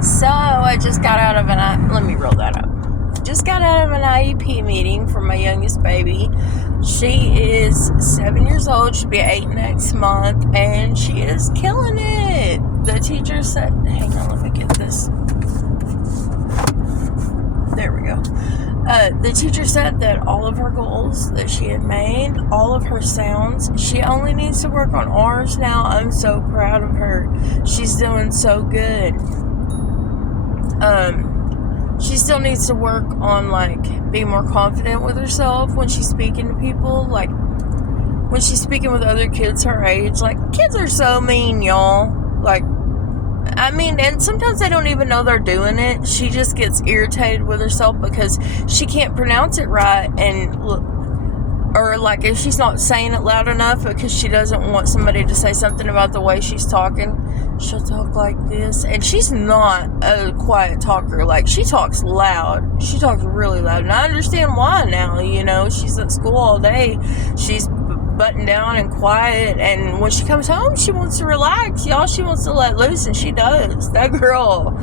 So I just got out of let me roll that up. Just got out of an IEP meeting for my youngest baby. She is 7 years old. She'll be 8 next month, and she is killing it. The teacher said, hang on, let me get this. There we go. The teacher said that all of her goals that she had made, all of her sounds, she only needs to work on R's now. I'm so proud of her. She's doing so good. She still needs to work on, being more confident with herself when she's speaking to people. When she's speaking with other kids her age. Kids are so mean, y'all. And sometimes they don't even know they're doing it. She just gets irritated with herself because she can't pronounce it right, or if she's not saying it loud enough because she doesn't want somebody to say something about the way she's talking, she'll talk like this. And she's not a quiet talker. She talks loud. She talks really loud. And I understand why now, She's at school all day. She's buttoned down and quiet. And when she comes home, she wants to relax, y'all. She wants to let loose, and she does. That girl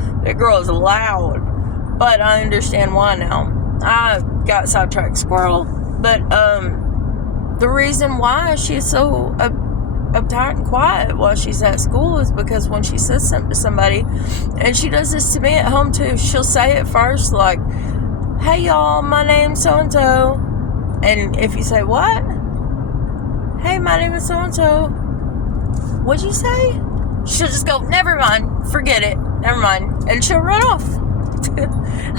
is loud. But I understand why now. I got sidetracked, squirrel. But the reason why she's so uptight and quiet while she's at school is because when she says something to somebody, and she does this to me at home too, she'll say it first hey y'all, my name's so-and-so. And if you say, what? Hey, my name is so-and-so. What'd you say? She'll just go, never mind, forget it, never mind. And she'll run off.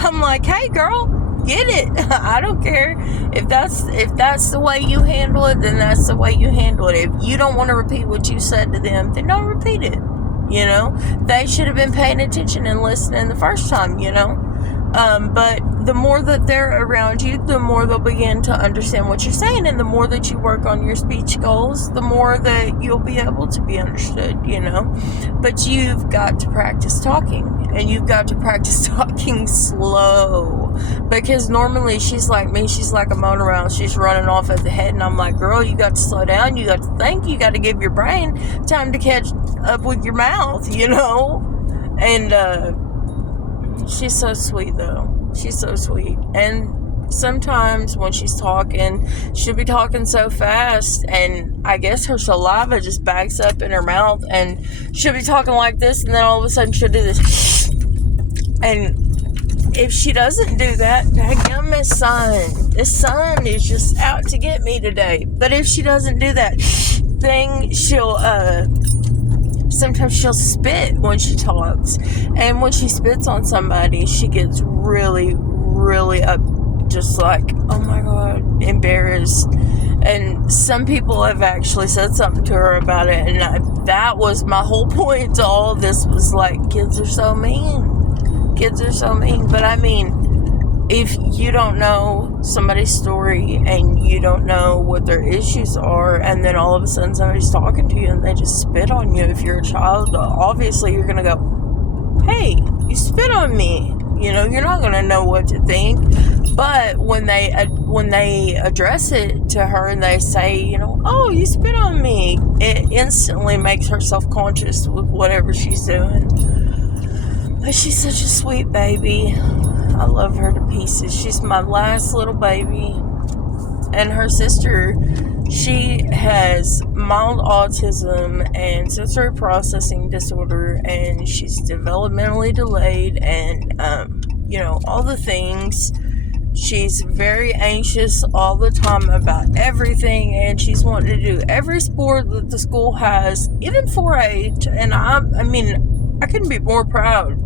I'm like, hey girl, get it. I don't care. If that's the way you handle it, then that's the way you handle it. If you don't want to repeat what you said to them, then don't repeat it. They should have been paying attention and listening the first time, But the more that they're around you, the more they'll begin to understand what you're saying. And the more that you work on your speech goals, the more that you'll be able to be understood, But you've got to practice talking. And you've got to practice talking slow. Because normally she's like me. She's like a motor around. She's running off at the head. And I'm like, girl, you got to slow down. You got to think. You got to give your brain time to catch up with your mouth, And she's so sweet, though. She's so sweet. And sometimes when she's talking, she'll be talking so fast, and I guess her saliva just backs up in her mouth, and she'll be talking like this, and then all of a sudden she'll do this. And if she doesn't do that, daggum, this sun is just out to get me today. But if she doesn't do that thing, sometimes she'll spit when she talks. And when she spits on somebody, she gets really, really up, just oh my God, embarrassed. And some people have actually said something to her about it. And that was my whole point to all of this, was kids are so mean. Kids are so mean. But if you don't know somebody's story and you don't know what their issues are, and then all of a sudden somebody's talking to you and they just spit on you, if you're a child, obviously you're going to go, hey, you spit on me. You're not going to know what to think. But when they address it to her and they say, oh, you spit on me, it instantly makes her self-conscious with whatever she's doing. But she's such a sweet baby. I love her to pieces. She's my last little baby. And her sister, she has mild autism and sensory processing disorder, and she's developmentally delayed, and all the things. She's very anxious all the time about everything, and she's wanting to do every sport that the school has, even 4-H. And I couldn't be more proud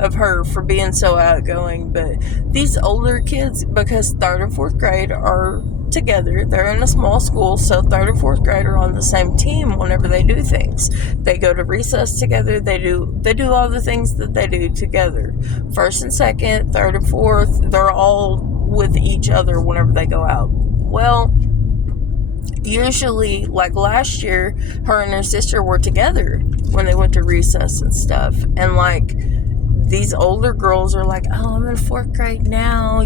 of her for being so outgoing. But these older kids, because 3rd and 4th grade are together, they're in a small school, so 3rd and 4th grade are on the same team whenever they do things. They go to recess together, they do all the things that they do together. 1st and 2nd, 3rd and 4th, they're all with each other whenever they go out. Well, usually, last year, her and her sister were together when they went to recess and stuff. And these older girls are like, oh, I'm in 4th grade now.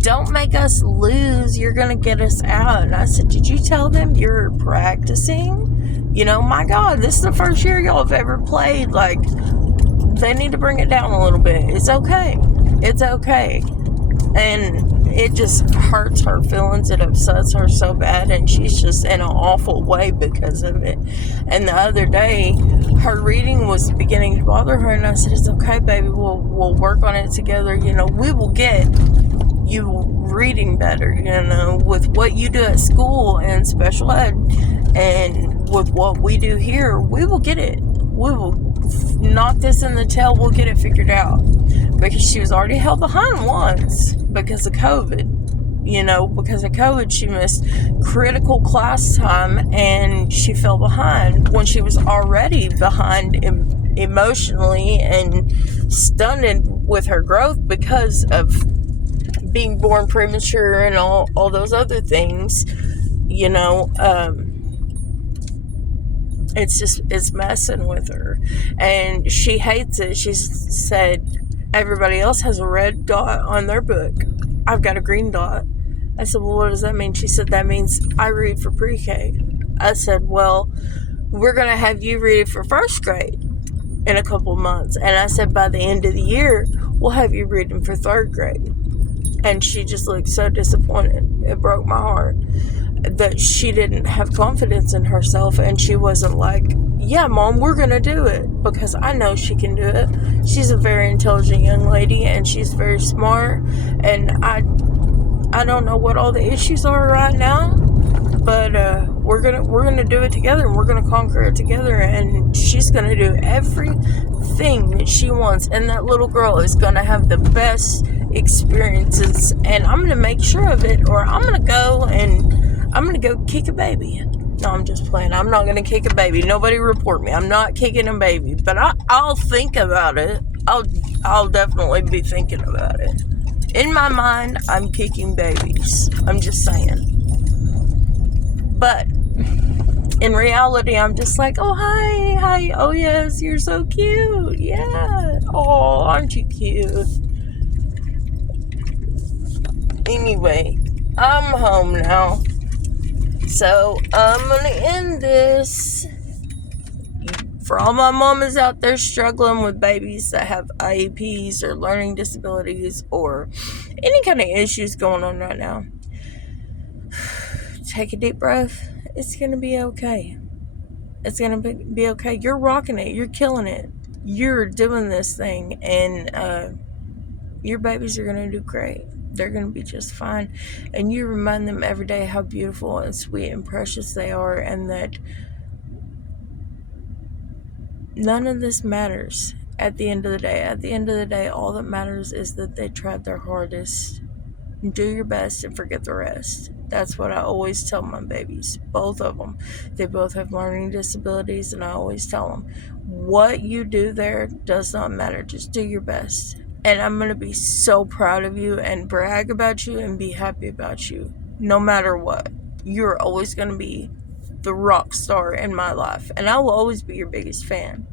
Don't make us lose. You're going to get us out. And I said, did you tell them you're practicing? My God, this is the first year y'all have ever played, they need to bring it down a little bit. It's okay. It's okay. And it just hurts her feelings. It upsets her so bad, and she's just in an awful way because of it. And the other day, her reading was beginning to bother her, and I said, it's okay, baby, we'll work on it together. You know, we will get you reading better, you know, with what you do at school and special ed, and with what we do here. We will get it. We will knock this in the tail. We'll get it figured out. Because she was already held behind once because of COVID. You know, because of COVID, she missed critical class time, and she fell behind when she was already behind emotionally and stunted with her growth because of being born premature and all those other things. You know, it's messing with her, and she hates it. She said, everybody else has a red dot on their book. I've got a green dot. I said, well, what does that mean? She said, that means I read for pre-K. I said, well, we're going to have you read it for first grade in a couple months. And I said, by the end of the year, we'll have you reading for third grade. And she just looked so disappointed. It broke my heart that she didn't have confidence in herself, and she wasn't like, yeah, Mom, we're gonna do it, because I know she can do it. She's a very intelligent young lady, and she's very smart, and I don't know what all the issues are right now, but we're gonna do it together, and we're gonna conquer it together, and she's gonna do everything that she wants, and that little girl is gonna have the best experiences, and I'm gonna make sure of it, or I'm gonna go kick a baby. No, I'm just playing. I'm not gonna kick a baby. Nobody report me. I'm not kicking a baby, but I'll think about it. I'll definitely be thinking about it. In my mind, I'm kicking babies. I'm just saying. But in reality, I'm just like, oh, hi. Oh, yes, you're so cute. Yeah. Oh, aren't you cute? Anyway, I'm home now. So, I'm going to end this. For all my mamas out there struggling with babies that have IEPs or learning disabilities or any kind of issues going on right now, take a deep breath. It's going to be okay. It's going to be okay. You're rocking it. You're killing it. You're doing this thing, and your babies are going to do great. They're going to be just fine. And you remind them every day how beautiful and sweet and precious they are, and that none of this matters at the end of the day. At the end of the day, all that matters is that they tried their hardest. Do your best and forget the rest. That's what I always tell my babies. Both of them. They both have learning disabilities, and I always tell them, what you do there does not matter. Just do your best. And I'm going to be so proud of you and brag about you and be happy about you. No matter what. You're always going to be the rock star in my life. And I will always be your biggest fan.